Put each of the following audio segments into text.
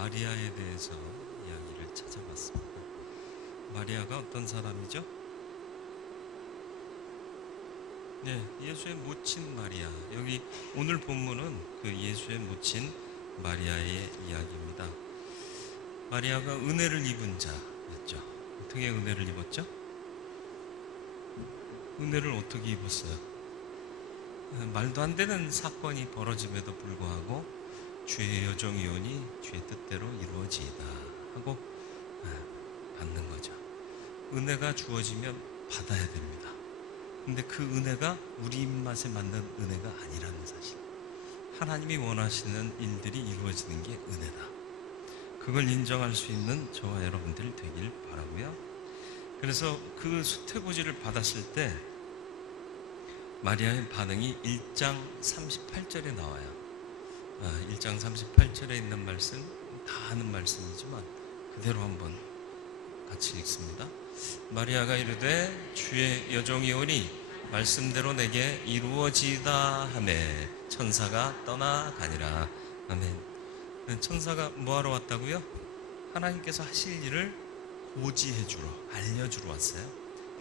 마리아에 대해서 이야기를 찾아봤습니다. 마리아가 어떤 사람이죠? 네, 예수의 모친 마리아. 여기 오늘 본문은 그 예수의 모친 마리아의 이야기입니다. 마리아가 은혜를 입은 자였죠. 어떻게 은혜를 입었죠? 은혜를 어떻게 입었어요? 말도 안 되는 사건이 벌어짐에도 불구하고 주의 여정이 오니 주의 뜻대로 이루어지이다 하고 받는 거죠. 은혜가 주어지면 받아야 됩니다. 근데 그 은혜가 우리 입맛에 맞는 은혜가 아니라는 사실. 하나님이 원하시는 일들이 이루어지는 게 은혜다. 그걸 인정할 수 있는 저와 여러분들 되길 바라고요. 그래서 그 수태고지를 받았을 때 마리아의 반응이 1장 38절에 나와요. 1장 38절에 있는 말씀 다 아는 말씀이지만 그대로 한번 같이 읽습니다. 마리아가 이르되 주의 여종이 오니 말씀대로 내게 이루어지다 하매 천사가 떠나가니라. 아멘. 천사가 뭐하러 왔다고요? 하나님께서 하실 일을 고지해 주러, 알려주러 왔어요.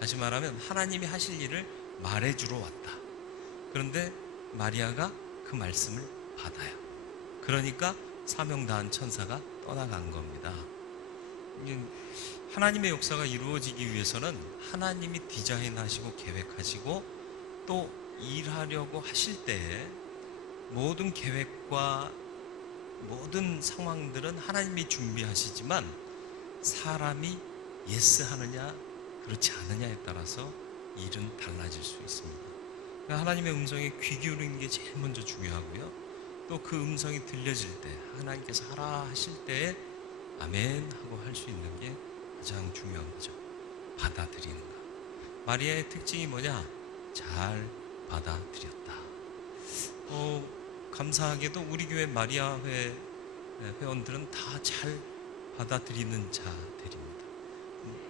다시 말하면 하나님이 하실 일을 말해주러 왔다. 그런데 마리아가 그 말씀을 받아요. 그러니까 사명 다한 천사가 떠나간 겁니다. 하나님의 역사가 이루어지기 위해서는 하나님이 디자인하시고 계획하시고 또 일하려고 하실 때에 모든 계획과 모든 상황들은 하나님이 준비하시지만 사람이 예스 하느냐 그렇지 않느냐에 따라서 일은 달라질 수 있습니다. 하나님의 음성에 귀 기울이는 게 제일 먼저 중요하고요. 또 그 음성이 들려질 때 하나님께서 하라 하실 때에 아멘 하고 할 수 있는 게 가장 중요한 거죠. 받아들이는 거. 마리아의 특징이 뭐냐? 잘 받아들였다. 감사하게도 우리 교회 마리아 회원들은 다 잘 받아들이는 자들입니다.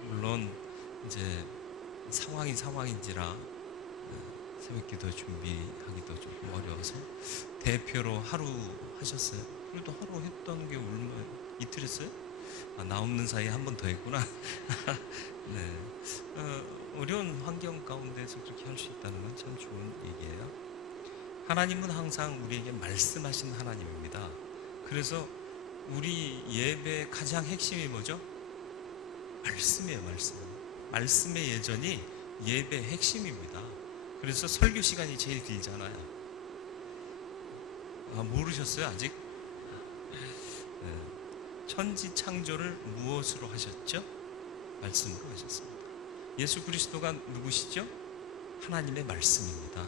물론 이제 상황인지라 새벽기도 준비하기도 조금 어려워서 대표로 하루 하셨어요. 그래도 하루 했던 게 얼마 이틀 했어요? 나 없는 사이에 한 번 더 했구나. 네. 어려운 환경 가운데서 그렇게 할 수 있다는 건 참 좋은 얘기예요. 하나님은 항상 우리에게 말씀하신 하나님입니다. 그래서 우리 예배의 가장 핵심이 뭐죠? 말씀이에요, 말씀. 말씀의 예전이 예배의 핵심입니다. 그래서 설교 시간이 제일 길잖아요. 모르셨어요, 아직? 네. 천지 창조를 무엇으로 하셨죠? 말씀으로 하셨습니다. 예수 그리스도가 누구시죠? 하나님의 말씀입니다.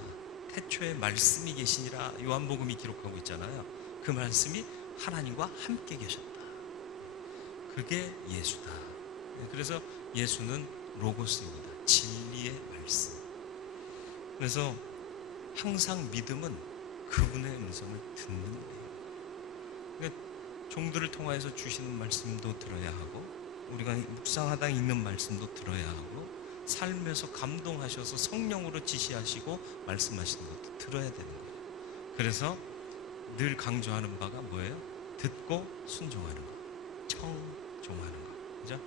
태초에 말씀이 계시니라 요한복음이 기록하고 있잖아요. 그 말씀이 하나님과 함께 계셨다. 그게 예수다. 그래서 예수는 로고스입니다. 진리의 말씀. 그래서 항상 믿음은 그분의 음성을 듣는 거예요. 그러니까 종들을 통하여서 주시는 말씀도 들어야 하고 우리가 묵상하다 읽는 말씀도 들어야 하고 삶에서 감동하셔서 성령으로 지시하시고 말씀하시는 것도 들어야 되는 거예요. 그래서 늘 강조하는 바가 뭐예요? 듣고 순종하는 거, 청종하는 거, 그죠?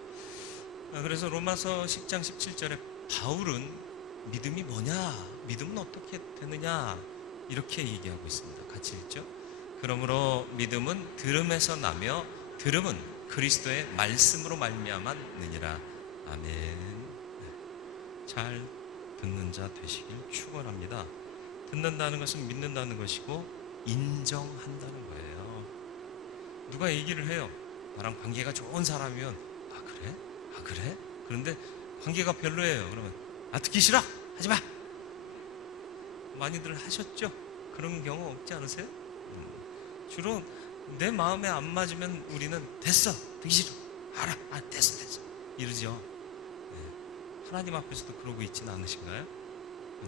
그래서 로마서 10장 17절에 바울은 믿음이 뭐냐? 믿음은 어떻게 되느냐? 이렇게 얘기하고 있습니다. 같이 읽죠? 그러므로 믿음은 들음에서 나며 들음은 그리스도의 말씀으로 말미암았느니라. 아멘. 잘 듣는 자 되시길 축원합니다. 듣는다는 것은 믿는다는 것이고 인정한다는 거예요. 누가 얘기를 해요. 나랑 관계가 좋은 사람이면 그래? 그래? 그런데 관계가 별로예요. 그러면 듣기 싫어! 하지마! 많이들 하셨죠? 그런 경우 없지 않으세요? 주로 내 마음에 안 맞으면 우리는 됐어! 듣기 싫어! 알아! 됐어! 이러죠. 하나님 앞에서도 그러고 있지는 않으신가요?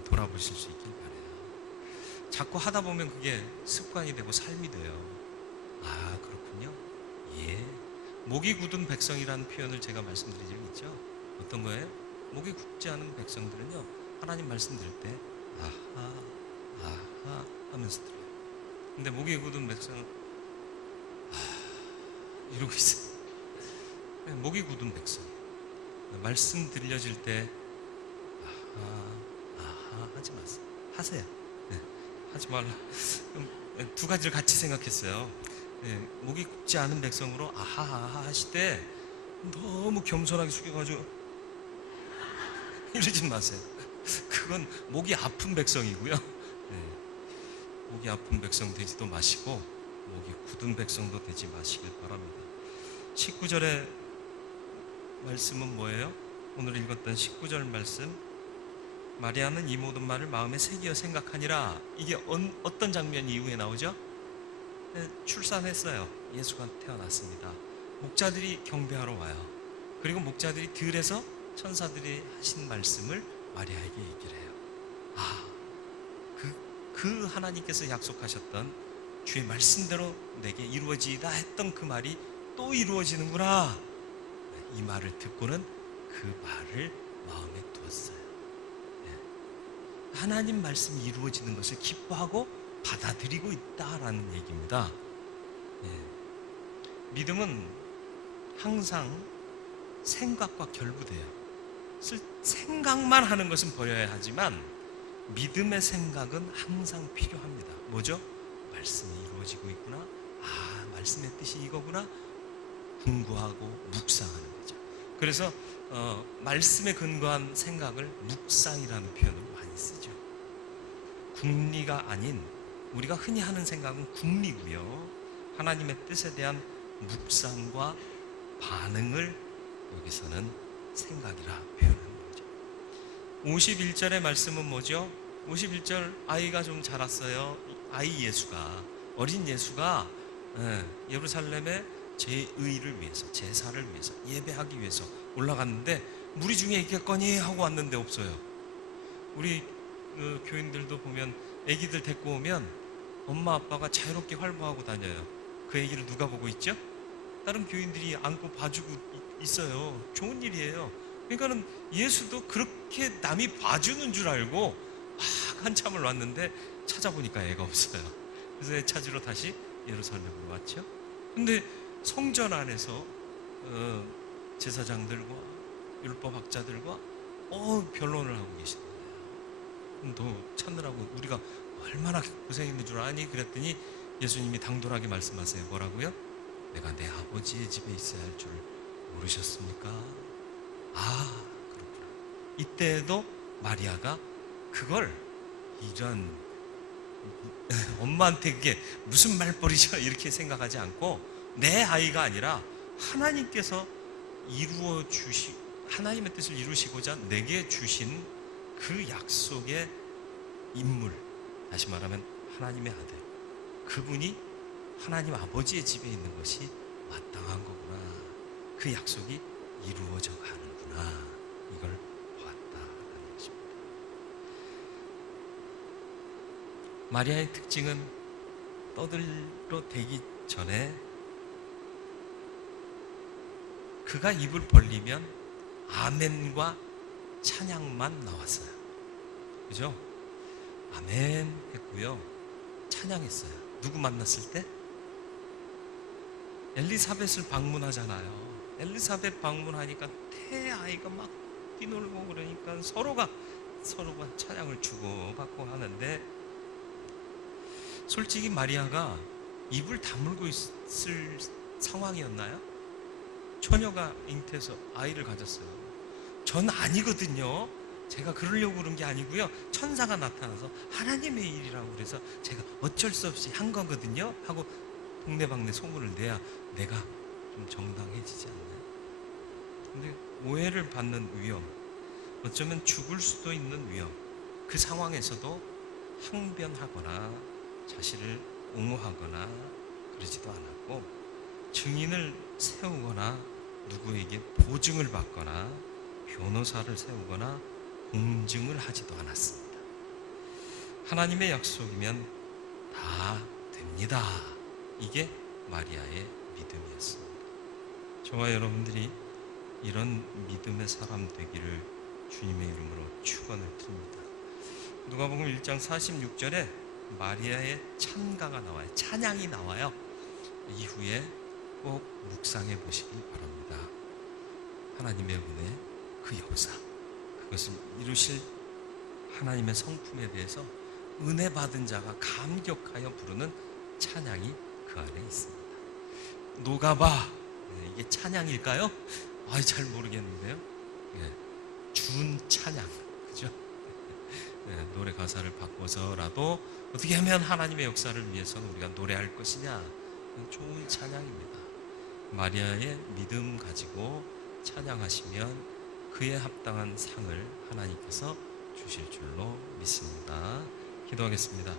돌아보실 수 있길 바라요. 자꾸 하다 보면 그게 습관이 되고 삶이 돼요. 그렇군요. 예. 목이 굳은 백성이라는 표현을 제가 말씀드린 적이 있죠. 어떤 거예요? 목이 굳지 않은 백성들은요, 하나님 말씀 들을 때 아하 하면서 들어요. 근데 목이 굳은 백성은 이러고 있어요. 목이 굳은 백성. 말씀 들려질 때 아하 하지 마세요. 하세요. 네, 하지 말라. 두 가지를 같이 생각했어요. 네, 목이 굳지 않은 백성으로 아하 하실 때 너무 겸손하게 숙여가지고 이러지 마세요. 그건 목이 아픈 백성이고요. 네, 목이 아픈 백성 되지도 마시고 목이 굳은 백성도 되지 마시길 바랍니다. 19절의 말씀은 뭐예요? 오늘 읽었던 19절 말씀, 마리아는 이 모든 말을 마음에 새기어 생각하니라. 이게 어떤 장면 이후에 나오죠? 출산했어요. 예수가 태어났습니다. 목자들이 경배하러 와요. 그리고 목자들이 들에서 천사들이 하신 말씀을 마리아에게 얘기를 해요. 그 하나님께서 약속하셨던 주의 말씀대로 내게 이루어지이다 했던 그 말이 또 이루어지는구나. 이 말을 듣고는 그 말을 마음에 두었어요. 하나님 말씀이 이루어지는 것을 기뻐하고 받아들이고 있다라는 얘기입니다. 믿음은 항상 생각과 결부돼요. 생각만 하는 것은 버려야 하지만 믿음의 생각은 항상 필요합니다. 뭐죠? 말씀이 이루어지고 있구나. 말씀의 뜻이 이거구나. 궁구하고 묵상하는 거죠. 그래서 말씀에 근거한 생각을 묵상이라는 표현을 많이 쓰죠. 궁리가 아닌, 우리가 흔히 하는 생각은 궁리고요. 하나님의 뜻에 대한 묵상과 반응을 여기서는 생각이라 표현하는 거죠. 51절의 말씀은 뭐죠? 51절, 아이가 좀 자랐어요. 아이 예수가, 어린 예수가 예루살렘에 제의를 위해서, 제사를 위해서, 예배하기 위해서 올라갔는데 무리 중에 있겠거니 하고 왔는데 없어요. 우리 교인들도 보면 아기들 데리고 오면 엄마 아빠가 자유롭게 활보하고 다녀요. 그 아기를 누가 보고 있죠? 다른 교인들이 안고 봐주고 있어요. 좋은 일이에요. 그러니까는 예수도 그렇게 남이 봐주는 줄 알고 한참을 왔는데 찾아보니까 애가 없어요. 그래서 애 찾으러 다시 예루살렘으로 왔죠. 근데 성전 안에서 제사장들과 율법학자들과 변론을 하고 계시는 거예요. 너 찾느라고 우리가 얼마나 고생했는 줄 아니? 그랬더니 예수님이 당돌하게 말씀하세요. 뭐라고요? 내가 내 아버지의 집에 있어야 할 줄 모르셨습니까? 그렇구나. 이때에도 마리아가 그걸 이런 엄마한테 그게 무슨 말벌이죠? 이렇게 생각하지 않고 내 아이가 아니라 하나님께서 하나님의 뜻을 이루시고자 내게 주신 그 약속의 인물, 다시 말하면 하나님의 아들, 그분이 하나님 아버지의 집에 있는 것이 마땅한 거구나. 그 약속이 이루어져 가는구나. 이걸 보았다라는 것입니다. 마리아의 특징은 떠들로 되기 전에 그가 입을 벌리면 아멘과 찬양만 나왔어요. 그죠? 아멘 했고요. 찬양했어요. 누구 만났을 때? 엘리사벳을 방문하잖아요. 엘리사벳 방문하니까 태아이가 막 뛰놀고 그러니까 서로가 찬양을 주고받고 하는데, 솔직히 마리아가 입을 다물고 있을 상황이었나요? 처녀가 잉태해서 아이를 가졌어요. 전 아니거든요. 제가 그러려고 그런 게 아니고요. 천사가 나타나서 하나님의 일이라고 그래서 제가 어쩔 수 없이 한 거거든요 하고 동네방네 소문을 내야 내가 좀 정당해지지 않나요? 근데 오해를 받는 위험, 어쩌면 죽을 수도 있는 위험, 그 상황에서도 항변하거나 자신을 옹호하거나 그러지도 않았고, 증인을 세우거나 누구에게 보증을 받거나 변호사를 세우거나 공증을 하지도 않았습니다. 하나님의 약속이면 다 됩니다. 이게 마리아의 믿음이었습니다. 저와 여러분들이 이런 믿음의 사람 되기를 주님의 이름으로 축원을 드립니다. 누가복음 1장 46절에 마리아의 찬가가 나와요. 찬양이 나와요. 이후에 꼭 묵상해 보시기 바랍니다. 하나님의 은혜, 그 역사, 그것을 이루실 하나님의 성품에 대해서 은혜 받은 자가 감격하여 부르는 찬양이 그 안에 있습니다. 녹아봐, 이게 찬양일까요? 잘 모르겠는데요. 준 찬양, 그죠? 노래 가사를 바꿔서라도 어떻게 하면 하나님의 역사를 위해서는 우리가 노래할 것이냐, 좋은 찬양입니다. 마리아의 믿음 가지고 찬양하시면 그에 합당한 상을 하나님께서 주실 줄로 믿습니다. 기도하겠습니다.